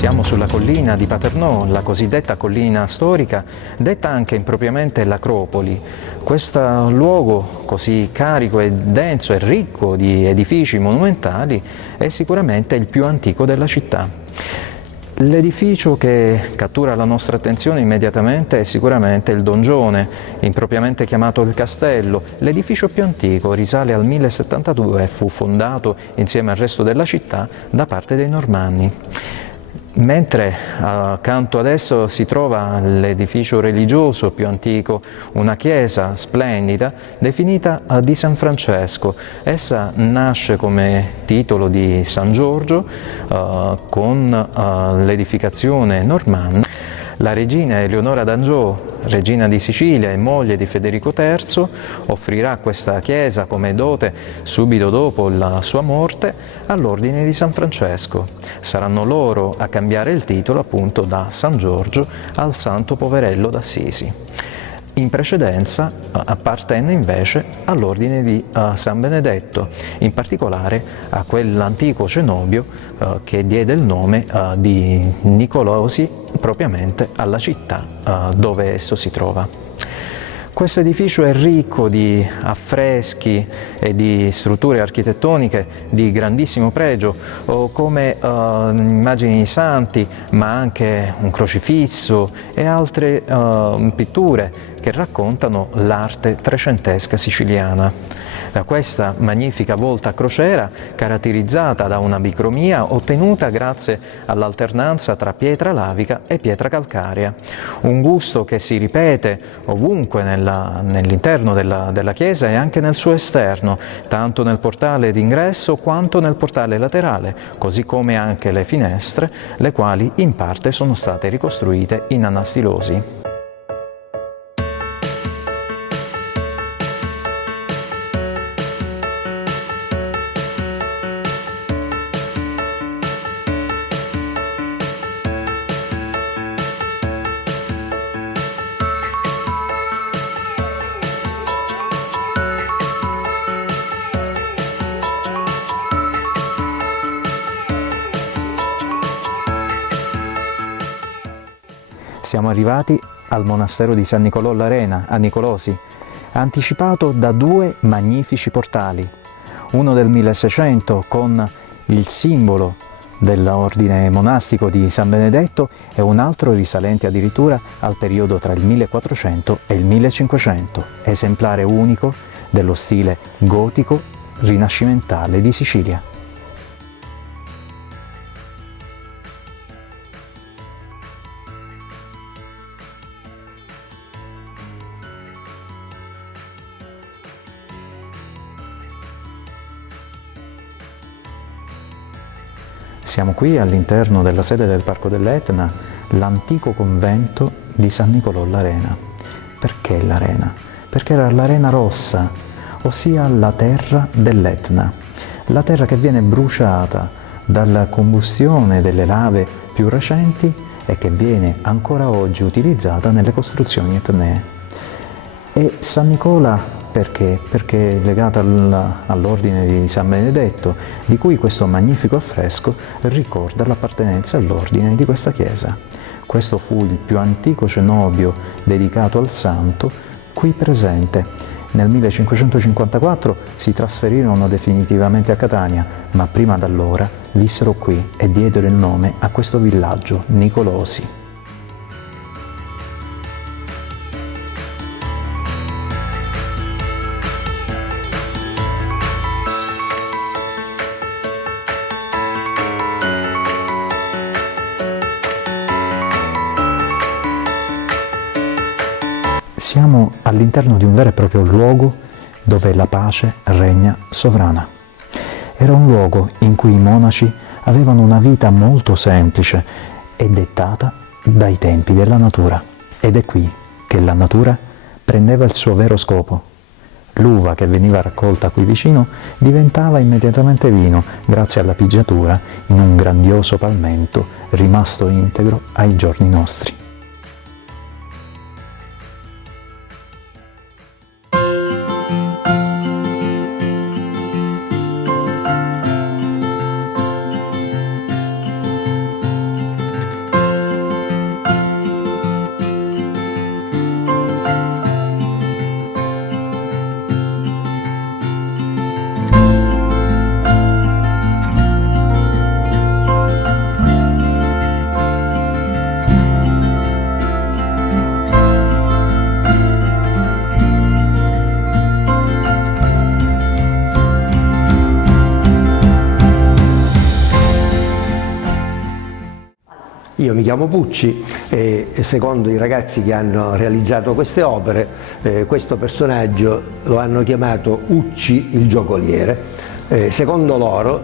Siamo sulla collina di Paternò, la cosiddetta collina storica, detta anche impropriamente l'Acropoli. Questo luogo così carico e denso e ricco di edifici monumentali è sicuramente il più antico della città. L'edificio che cattura la nostra attenzione immediatamente è sicuramente il dongione, impropriamente chiamato il castello. L'edificio più antico risale al 1072 e fu fondato insieme al resto della città da parte dei Normanni. Mentre accanto ad esso si trova l'edificio religioso più antico, una chiesa splendida definita di San Francesco. Essa nasce come titolo di San Giorgio con l'edificazione normanna. La regina Eleonora d'Anjou, regina di Sicilia e moglie di Federico III, offrirà questa chiesa come dote subito dopo la sua morte all'ordine di San Francesco. Saranno loro a cambiare il titolo appunto da San Giorgio al Santo Poverello d'Assisi. In precedenza appartenne invece all'ordine di San Benedetto, in particolare a quell'antico cenobio che diede il nome di Nicolosi propriamente alla città dove esso si trova. Questo edificio è ricco di affreschi e di strutture architettoniche di grandissimo pregio, come immagini di santi, ma anche un crocifisso e altre pitture che raccontano l'arte trecentesca siciliana. Questa magnifica volta a crociera, caratterizzata da una bicromia ottenuta grazie all'alternanza tra pietra lavica e pietra calcarea, un gusto che si ripete ovunque nell'interno della chiesa e anche nel suo esterno, tanto nel portale d'ingresso quanto nel portale laterale, così come anche le finestre, le quali in parte sono state ricostruite in anastilosi. Siamo arrivati al monastero di San Nicolò l'Arena, a Nicolosi, anticipato da due magnifici portali, uno del 1600 con il simbolo dell'ordine monastico di San Benedetto e un altro risalente addirittura al periodo tra il 1400 e il 1500, esemplare unico dello stile gotico rinascimentale di Sicilia. Siamo qui all'interno della sede del Parco dell'Etna, l'antico convento di San Nicolò l'Arena. Perché l'Arena? Perché era l'Arena Rossa, ossia la terra dell'Etna, la terra che viene bruciata dalla combustione delle lave più recenti e che viene ancora oggi utilizzata nelle costruzioni etnee. E San Nicola perché? Perché è legata all'ordine di San Benedetto, di cui questo magnifico affresco ricorda l'appartenenza all'ordine di questa chiesa. Questo fu il più antico cenobio dedicato al santo qui presente. Nel 1554 si trasferirono definitivamente a Catania, ma prima d'allora vissero qui e diedero il nome a questo villaggio, Nicolosi. Siamo all'interno di un vero e proprio luogo dove la pace regna sovrana. Era un luogo in cui i monaci avevano una vita molto semplice e dettata dai tempi della natura. Ed è qui che la natura prendeva il suo vero scopo. L'uva che veniva raccolta qui vicino diventava immediatamente vino grazie alla pigiatura in un grandioso palmento rimasto integro ai giorni nostri. Io mi chiamo Pucci e secondo i ragazzi che hanno realizzato queste opere, questo personaggio lo hanno chiamato Ucci il giocoliere. Secondo loro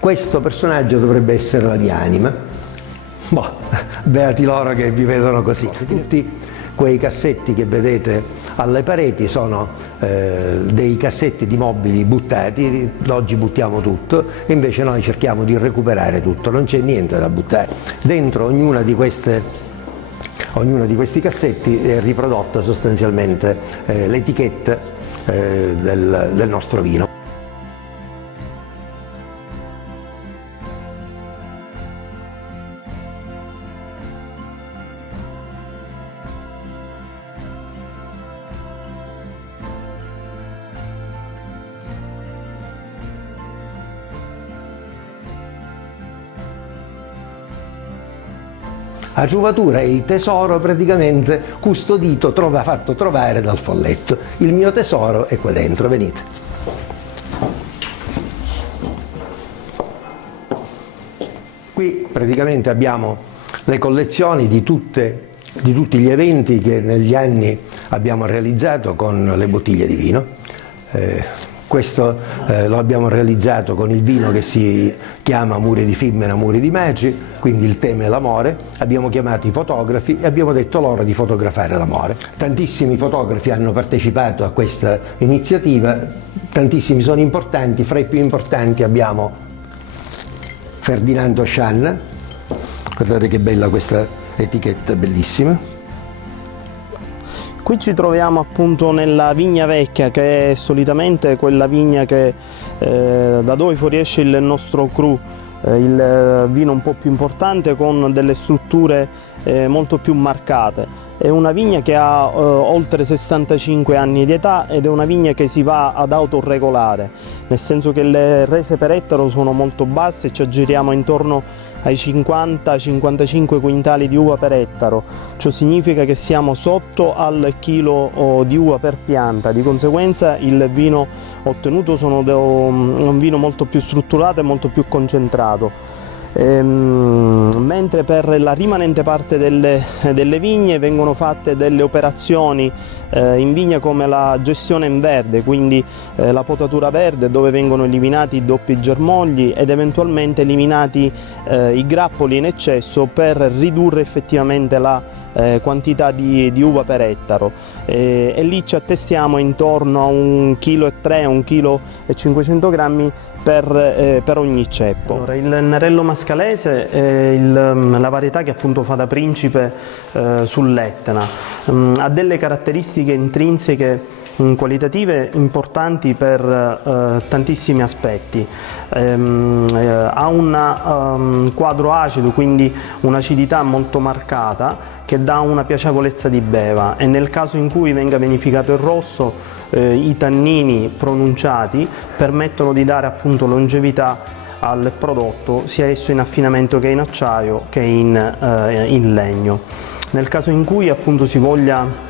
questo personaggio dovrebbe essere la mia anima. Boh, beati loro che vi vedono così. Tutti quei cassetti che vedete alle pareti sono dei cassetti di mobili buttati, oggi buttiamo tutto, e invece noi cerchiamo di recuperare tutto, non c'è niente da buttare. Dentro ognuno di questi cassetti è riprodotta sostanzialmente l'etichetta del nostro vino. La ciuvatura è il tesoro praticamente custodito, fatto trovare dal folletto. Il mio tesoro è qua dentro, venite. Qui praticamente abbiamo le collezioni di tutti gli eventi che negli anni abbiamo realizzato con le bottiglie di vino. Questo lo abbiamo realizzato con il vino che si chiama Muri di Femmina, Muri di Magi, quindi il tema è l'amore. Abbiamo chiamato i fotografi e abbiamo detto loro di fotografare l'amore. Tantissimi fotografi hanno partecipato a questa iniziativa, tantissimi sono importanti, fra i più importanti abbiamo Ferdinando Scianna, guardate che bella questa etichetta, bellissima. Qui ci troviamo appunto nella vigna vecchia, che è solitamente quella vigna che, da dove fuoriesce il nostro cru, il vino un po' più importante con delle strutture molto più marcate. È una vigna che ha oltre 65 anni di età ed è una vigna che si va ad autoregolare, nel senso che le rese per ettaro sono molto basse e ci aggiriamo intorno ai 50-55 quintali di uva per ettaro. Ciò significa che siamo sotto al chilo di uva per pianta, di conseguenza il vino ottenuto è un vino molto più strutturato e molto più concentrato. Mentre per la rimanente parte delle vigne vengono fatte delle operazioni in vigna come la gestione in verde, quindi la potatura verde, dove vengono eliminati i doppi germogli ed eventualmente eliminati i grappoli in eccesso per ridurre effettivamente la quantità di uva per ettaro, e lì ci attestiamo intorno a 1,3 kg, 1,5 kg per ogni ceppo. Allora, il Nerello Mascalese è la varietà che appunto fa da principe sull'Etna. Ha delle caratteristiche intrinseche qualitative importanti per tantissimi aspetti. Ha un quadro acido, quindi un'acidità molto marcata che dà una piacevolezza di beva, e nel caso in cui venga vinificato il rosso i tannini pronunciati permettono di dare appunto longevità al prodotto, sia esso in affinamento che in acciaio che in legno. Nel caso in cui appunto si voglia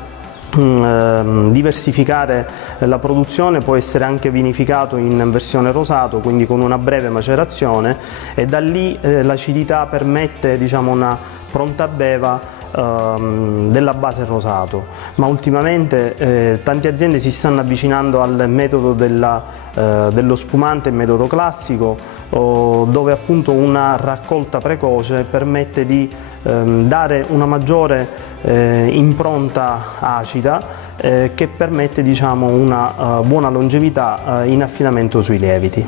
diversificare la produzione, può essere anche vinificato in versione rosato, quindi con una breve macerazione, e da lì l'acidità permette, diciamo, una pronta beva della base rosato. Ma ultimamente tante aziende si stanno avvicinando al metodo dello spumante, il metodo classico, dove appunto una raccolta precoce permette di dare una maggiore impronta acida che permette, diciamo, una buona longevità in affinamento sui lieviti.